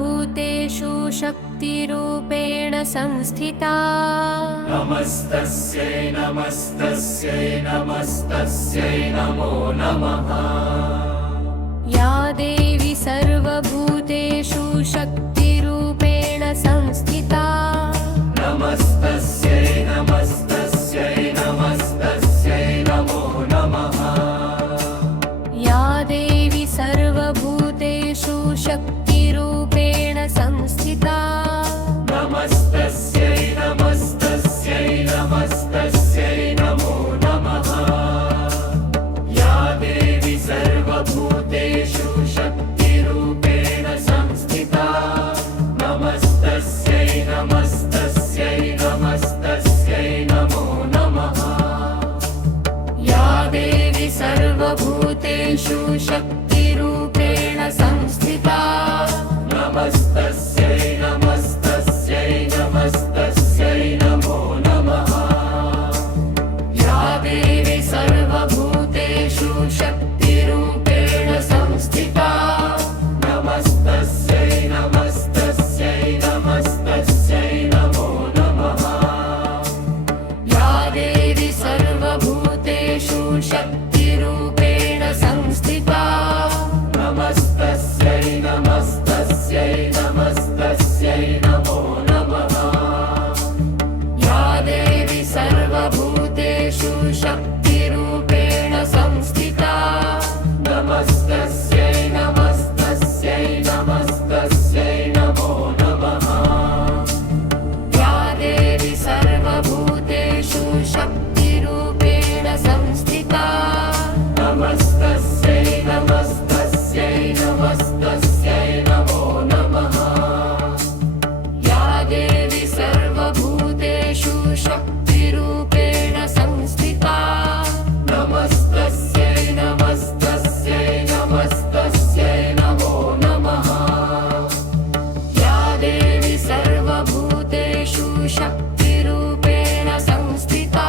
सर्वभूतेषु शक्तिरूपेण संस्थिता। नमस्तस्यै नमस्तस्यै नमस्तस्यै नमो नमः। या देवी सर्वभूतेषु शक्तिरूपेण संस्थिता। नमस्तस्यै नमस्तस्यै नमस्तस्यै नमो नमः। या देवी सर्वभूतेषु शक्तिरूपेण संस्थिता। नमस्तस्यै नमस्तस्यै नमस्तस्यै नमो नमः। या देवी सर्वभूतेषु शक्तिरूपेण संस्थिता। नमस्तस्यै नमस्तस्यै नमस्तस्यै नमो नमः। या देवी सर्वभूतेषु शक्तिरूपेण संस्थिता। नमस्तस्यै नमस्तस्यै नमस्तस्यै नमो नमः। या देवी सर्वभूतेषु शक्तिरूपेण संस्थिता। नमस्तस्यै नमस्तस्यै नमस्तस्यै नमो नमः। या देवी सर्वभूतेषु शक्तिरूपेण संस्थिता। नमस्तस्यै नमस्तस्यै नमस्तस्यै नमो नमः। या देवी सर्वभूतेषु शक्तिरूपेण संस्थिता। नमस्तस्यै नमस्तस्यै नमस्तस्यै नमो नमः। या देवी सर्वभूतेषु शक्तिरूपेण संस्थिता। नमस्तस्यै नमस्तस्यै नमस्तस्यै नमो नमः। या देवी सर्वभूतेषु शक्तिरूपेण संस्थिता। नमस्तस्यै नमस्तस्यै नमस्तस्यै नमो नमः। या देवी सर्वभूतेषु शक्तिरूपेण संस्थिता।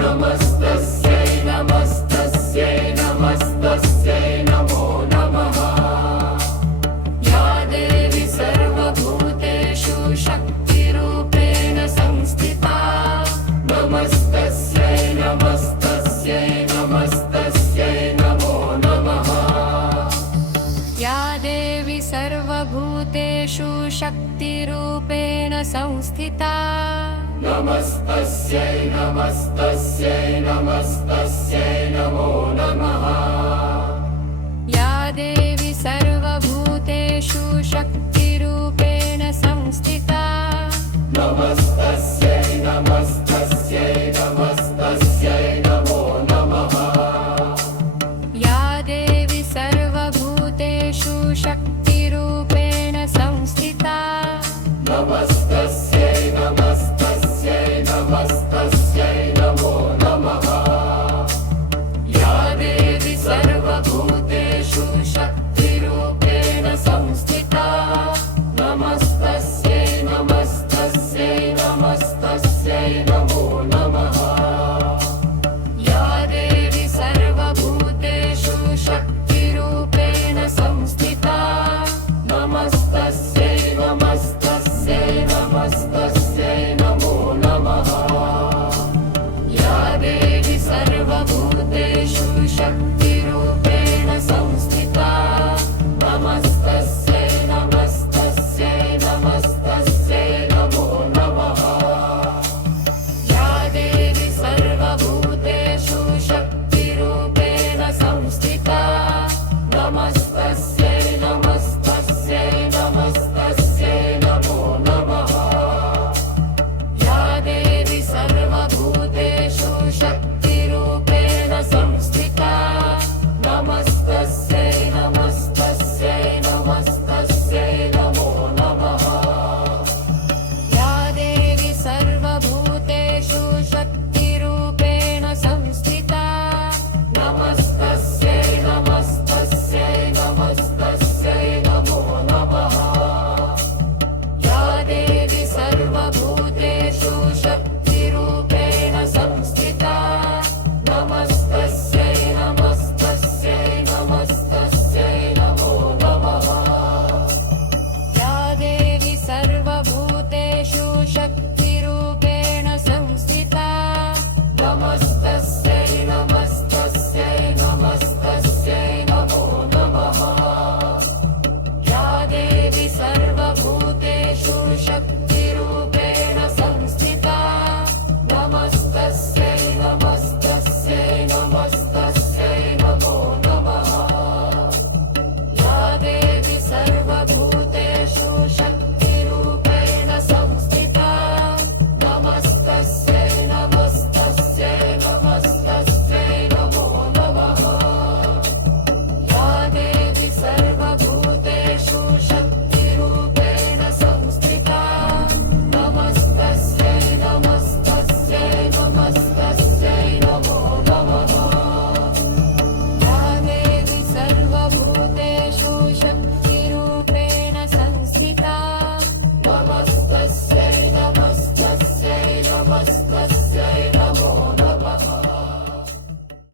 नमस्तस्यै नमस्तस्यै नमस्तस्यै नमो नमः। या देवी सर्वभूतेषु शक्तिरूपेण संस्थिता। नमस्तस्यै नमस्तस्यै नमस्तस्यै नमो नमः। या देवी सर्वभूतेषु शक्तिरूपेण संस्थिता। नमस्तस्यै नमस्तस्यै नमस्तस्यै नमो नमः। या देवी सर्वभूतेषु शक्तिरूपेण संस्थिता। नमस्तस्यै नमस्तस्यै नमस्तस्यै नमो नमः। या देवी सर्वभूतेषु शक्तिरूपेण संस्थिता। नमस्तस्यै नमस्तस्यै नमस्तस्यै नमो नमः। या देवी सर्वभूतेषु शक्तिरूपेण संस्थिता। नमस्तस्यै नमस्तस्यै नमस्तस्यै नमो नमः। या देवी सर्वभूतेषु शक्तिरूपेण संस्थिता। नमस्तस्यै नमस्तस्यै नमस्तस्यै नमो नमः। या देवी सर्वभूतेषु शक्तिरूपेण संस्थिता। नमस्तस्यै नमस्तस्यै नमस्तस्यै नमो नमः। या देवी सर्वभूतेषु शक्तिरूपेण संस्थिता। नमस्तस्यै नमस्तस्यै नमस्तस्यै नमो नमः। या देवी सर्वभूतेषु शक्तिरूपेण संस्थिता।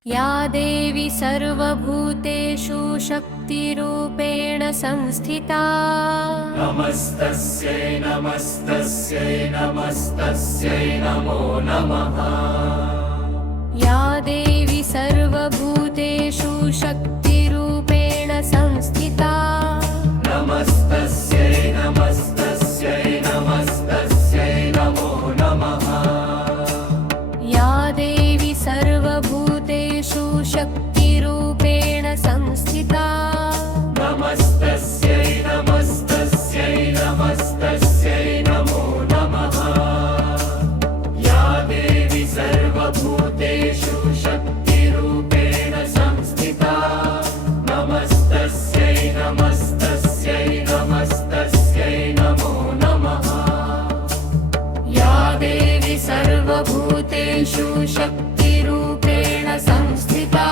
या देवी सर्वभूतेषु शक्तिरूपेण संस्थिता नमस्तस्यै नमस्तस्यै नमस्तस्यै नमो नमः या देवी सर्वभूतेषु शक्तिरूपेण संस्थिता नमस्तस्यै नमस्तस्यै नमस्तस्यै नमो नमः या देवी सर्वभूतेषु शक्तिरूपेण संस्थिता नमस्तस्यै नमस्तस्यै नमस्तस्यै नमो नमः या देवी सर्वभूतेषु शक्तिरूपेण संस्थिता नमस्तस्यै नमस्तस्यै नमस्तस्यै नमो नमः या देवी सर्वभूतेषु शक्तिरूपेण संस्थिता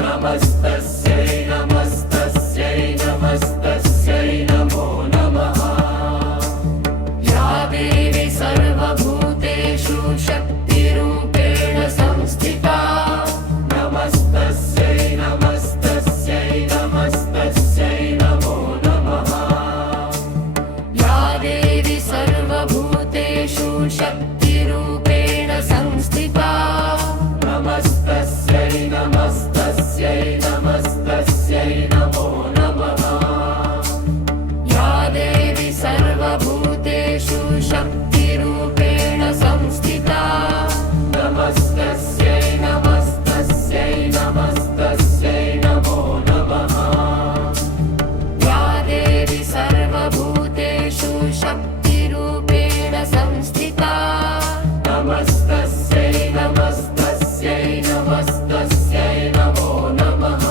नमस्तस्यै नमस्तस्यै नमस्तस्यै नमो नमः या देवी सर्वभूतेषु शक्तिरूपेण संस्थिता नमस्तस्यै नमस्तस्यै नमस्तस्यै नमो नमः या देवी सर्वभूतेषु शक्तिरूपेण संस्थिता नमस्तस्यै नमस्तस्यै नमस्तस्यै नमो नमः या देवी सर्वभूतेषु शक्तिरूपेण संस्थिता नमस्तस्यै नमस्तस्यै नमस्तस्यै नमो नमः या देवी सर्वभूतेषु शक्तिरूपेण संस्थिता नमस्तस्यै नमस्तस्यै नमस्तस्यै नमो नमः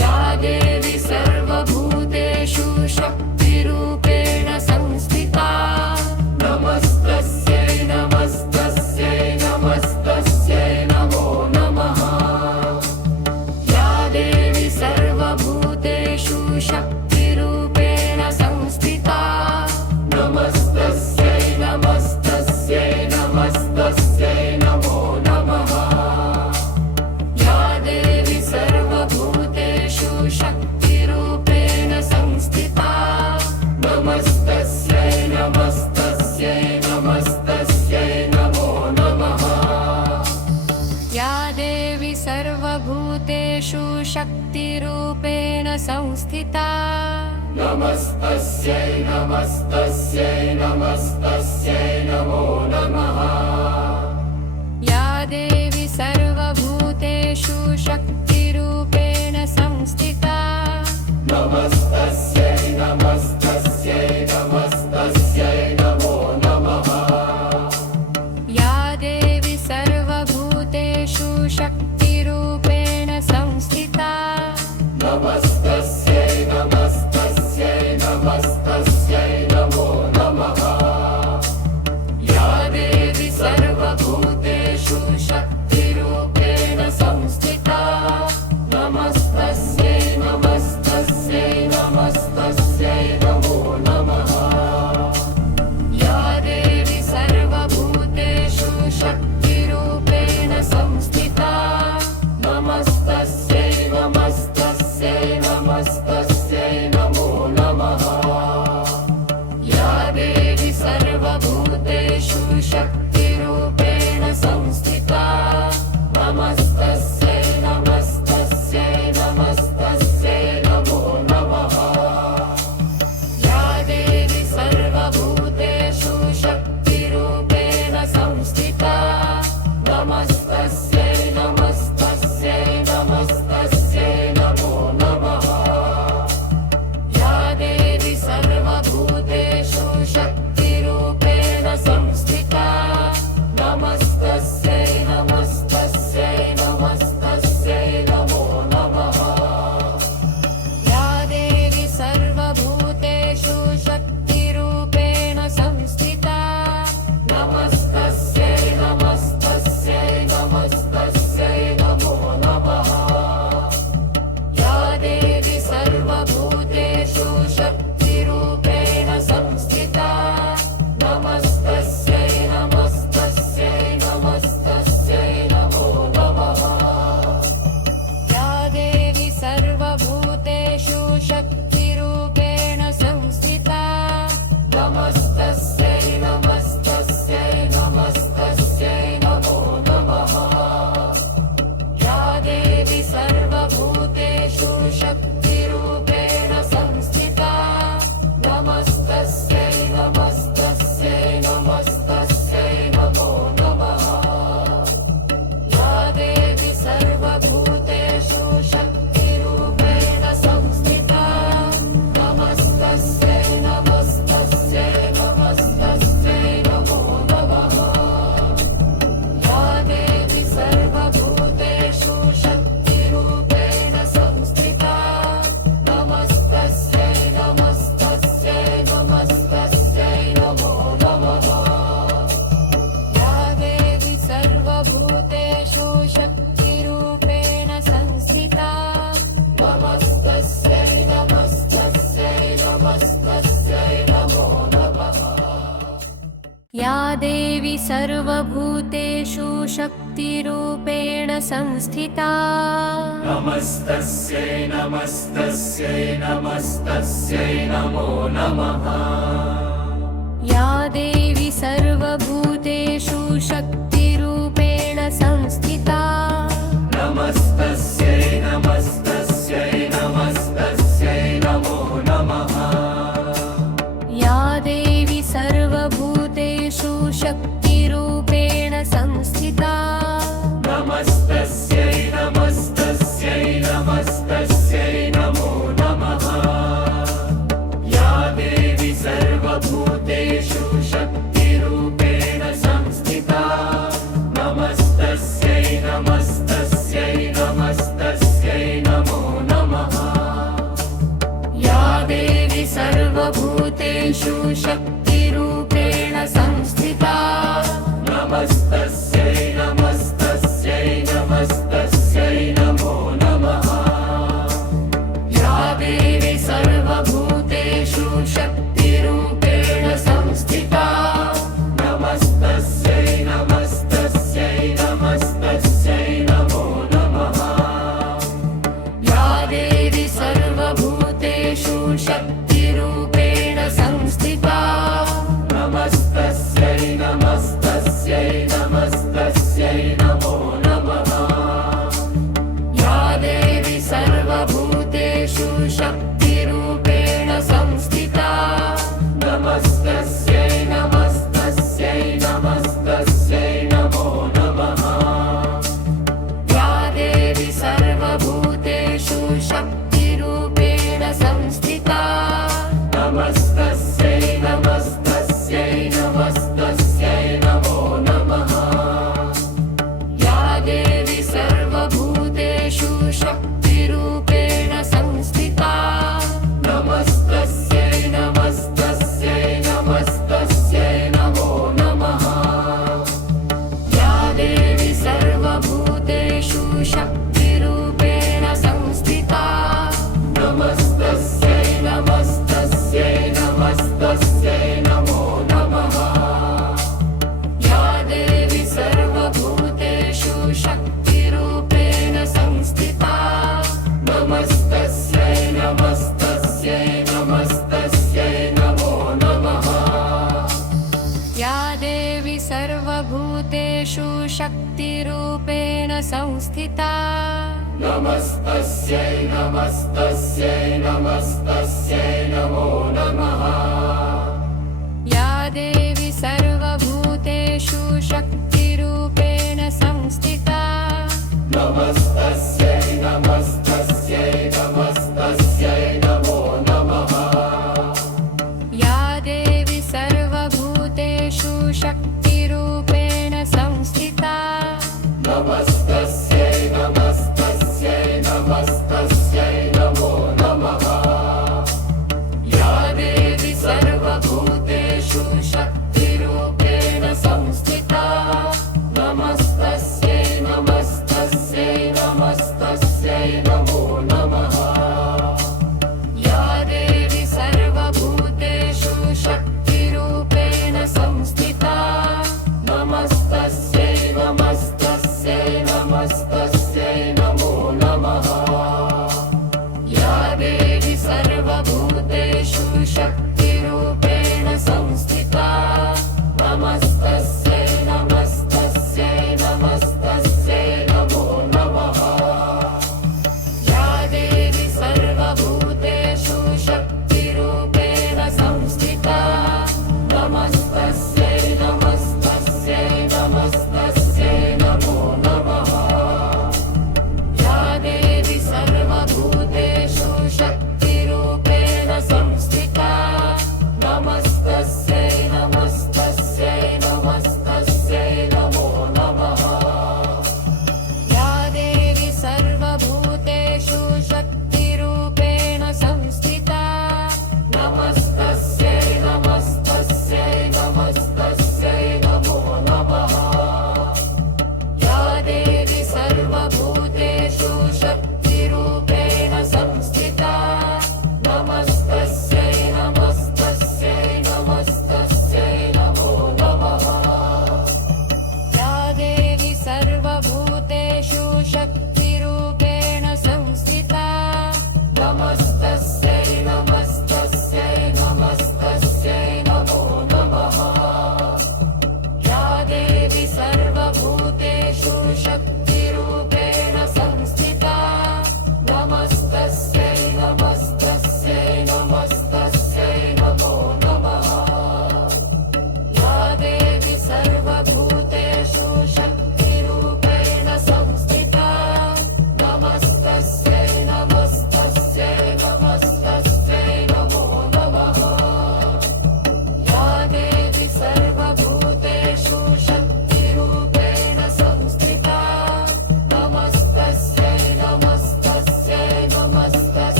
या देवी सर्वभूतेषु शक्तिरूपेण संस्थिता नमस्तस्यै नमस्तस्यै नमस्तस्यै नमो नमः या देवी सर्वभूतेषु शक्तिरूपेण संस्थिता नमस्तस्यै नमस्तस्यै नमस्तस्यै नमो नमः या देवी सर्वभूतेषु शक्तिरूपेण संस्थिता नमस्तस्यै नमस्तस्यै नमस्तस्यै नमो नमः या देवी सर्वभूतेषु शक्तिरूपेण संस्थिता नमस्तस्यै नमस्तस्यै नमस्तस्यै नमो नमः या देवी सर्वभूतेषु शक्तिरूपेण संस्थिता नमस्तस्यै नमस्तस्यै नमस्तस्यै नमो नमः या देवी सर्वभूतेषु शक्तिरूपेण संस्थिता नमस्तस्यै नमस्तस्यै नमस्तस्यै नमो नमः या देवी सर्वभूतेषु शक्तिरूपेण संस्थिता नमस्तस्यै नमस्तस्यै नमस्तस्यै नमो नमः या देवी सर्वभूतेषु शक्तिरूपेण संस्थिता या देवी सर्वभूतेषु शक्तिरूपेण संस्थिता नमस्तस्यै नमस्तस्यै नमस्तस्यै नमो नमः या देवी सर्वभूतेषु शक्तिरूपेण संस्थिता नमस्तस्यै नमस्तस्यै नमस्तस्यै नमो नमः या देवी सर्वभूतेषु शक्तिरूपेण संस्थिता नमस्तस्यै नमस्तस्यै नमस्तस्यै नमो नमः या देवी सर्वभूतेषु शक्तिरूपेण संस्थिता नमस्तस्यै नमस्तस्यै नमस्तस्यै नमो नमः या देवी सर्वभूतेषु शक्तिरूपेण संस्थिता नमस्तस्यै नमस्तस्यै नमस्तस्यै नमो नमः या देवी सर्वभूतेषु शक्तिरूपेण संस्थिता नमस्तस्यै नमस्तस्यै नमस्तस्यै नमो नमः या देवी सर्वभूतेषु शक्तिरूपेण संस्थिता नमस्तस्यै नमस्तस्यै नमस्तस्यै नमो नमः या देवी सर्वभूतेषु शक्तिरूपेण संस्थिता नमस्तस्यै नमस्तस्यै नमस्तस्यै नमो नमः या देवी सर्वभूतेषु शक्तिरूपेण संस्थिता नमस्तस्यै नमस्तस्यै नमस्तस्यै नमो नमः या देवी सर्वभूतेषु शक्तिरूपेण संस्थिता नमस्तस्यै नमस्तस्यै नमस्तस्यै नमो नमः या देवी सर्वभूतेषु शक्तिरूपेण संस्थिता नमस्तस्यै नमस्तस्यै नमस्तस्यै नमो नमः या देवी सर्वभूतेषु शक्तिरूपेण संस्थिता नमस्तस्यै नमस्तस्यै नमस्तस्यै नमो नमः या देवी सर्वभूतेषु शक्तिरूपेण संस्थिता नमस्तस्यै नमस्तस्यै नमस्तस्यै नमो नमः या देवी सर्वभूतेषु शक्तिरूपेण संस्थिता नमस्तस्यै नमस्तस्यै नमस्तस्यै नमो नमः या देवी सर्वभूतेषु शक्तिरूपेण संस्थिता नमस्तस्यै नमस्तस्यै नमस्तस्यै नमो नमः या देवी सर्वभूतेषु शक्तिरूपेण संस्थिता नमस्तस्यै नमस्तस्यै नमस्तस्यै नमो नमः या देवी सर्वभूतेषु शक्तिरूपेण संस्थिता नमस्तस्यै नमस्तस्यै नमस्तस्यै नमो नमः या देवी सर्वभूतेषु शक्तिरूपेण संस्थिता नमस्तस्यै नमस्तस्यै नमस्तस्यै नमो नमः या देवी सर्वभूतेषु शक्तिरूपेण संस्थिता नमस्तस्यै नमस्तस्यै नमस्तस्यै नमो नमः या देवी सर्वभूतेषु शक्तिरूपेण संस्थिता नमस्तस्यै नमस्तस्यै नमस्तस्यै नमो नमः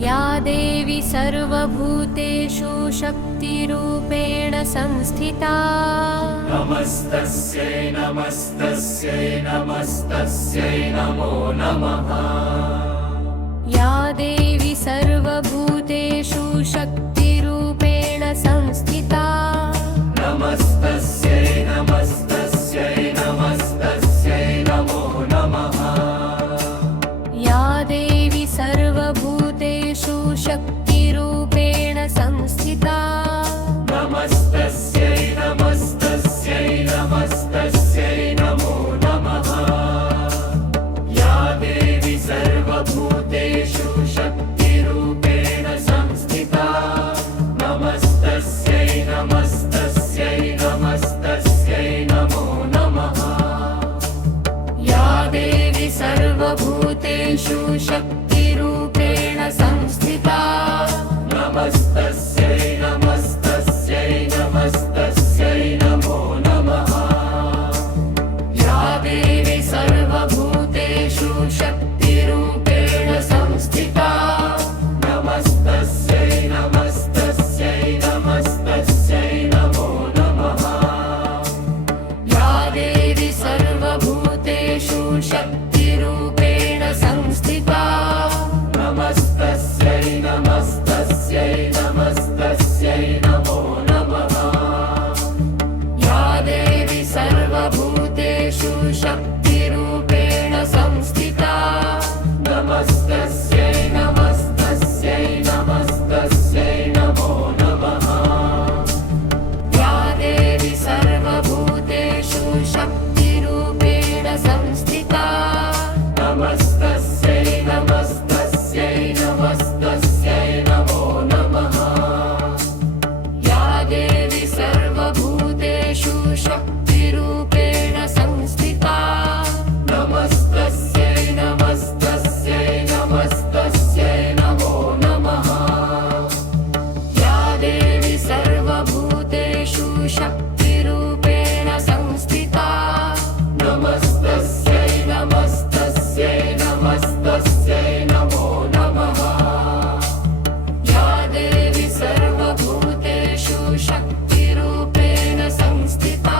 या देवी सर्वभूतेषु शक्तिरूपेण संस्थिता नमस्तस्यै नमस्तस्यै नमस्तस्यै नमो नमः या देवी सर्वभूतेषु शक्तिरूपेण संस्थिता नमस्तस्यै नमस्तस्यै नमस्तस्यै नमो नमः या देवी सर्वभूतेषु शक्तिरूपेण संस्थिता नमस्तस्यै नमस्तस्यै नमस्तस्यै नमो नमः या देवी सर्वभूतेषु शक्तिरूपेण संस्थिता नमस्तस्यै नमस्तस्यै नमस्तस्यै नमो नमः या देवी सर्वभूतेषु शक्तिरूपेण संस्थिता नमस्तस्यै नमस्तस्यै नमस्तस्यै नमो नमः या देवी सर्वभूतेषु शक्तिरूपेण संस्थिता नमस्तस्यै नमस्तस्यै नमस्तस्यै नमो नमः या देवी सर्वभूतेषु शक्तिरूपेण संस्थिता नमस्तस्यै नमस्तस्यै नमस्तस्यै नमो नमः या देवी सर्वभूतेषु शक्तिरूपेण संस्थिता नमस्तस्यै नमस्तस्यै नमस्तस्यै नमो नमः या देवी सर्वभूतेषु शक्तिरूपेण संस्थिता नमस्तस्यै नमस्तस्यै नमस्तस्यै नमो नमः या देवी सर्वभूतेषु शक्तिरूपेण संस्थिता नमस्तस्यै नमस्तस्यै नमस्तस्यै नमो नमः या देवी सर्वभूतेषु शक्तिरूपेण संस्थिता नमस्तस्यै नमस्तस्यै नमस्तस्यै नमो नमः या देवी सर्वभूतेषु शक्तिरूपेण संस्थिता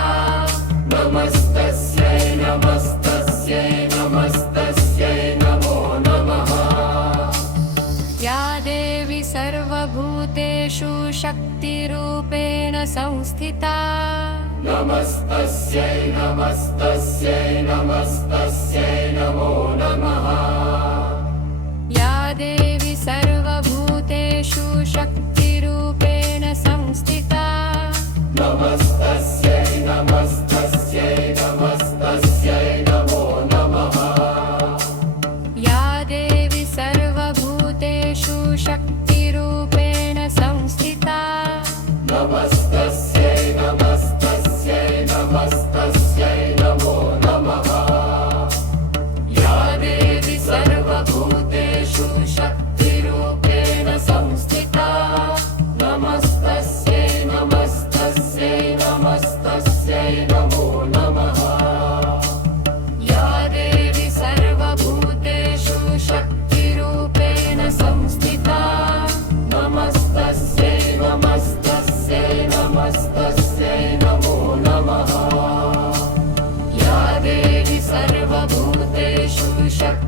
नमस्तस्यै नमस्तस्यै नमस्तस्यै नमो नमः या देवी सर्वभूतेषु शक्तिरूपेण संस्थिता नमस्तस्यै नमस्तस्यै नमस्तस्यै नमो नमः या देवी सर्वभूतेषु शक्तिरूपेण संस्थिता नमस्तस्यै नमस्तस्यै नमस्तस्यै नमो नमः या देवी सर्वभूतेषु शक्तिरूपेण संस्थिता नमस्तस्यै नमस्तस्यै नमस्तस्यै नमो नमः या देवी सर्वभूतेषु शक्तिरूपेण संस्थिता नमस्तस्यै नमस्तस्यै नमस्तस्यै नमो नमः या देवी सर्वभूतेषु शक्तिरूपेण संस्थिता नमस्तस्यै नमस्तस्यै नमस्तस्यै नमो नमः या देवी सर्वभूतेषु शक्तिरूपेण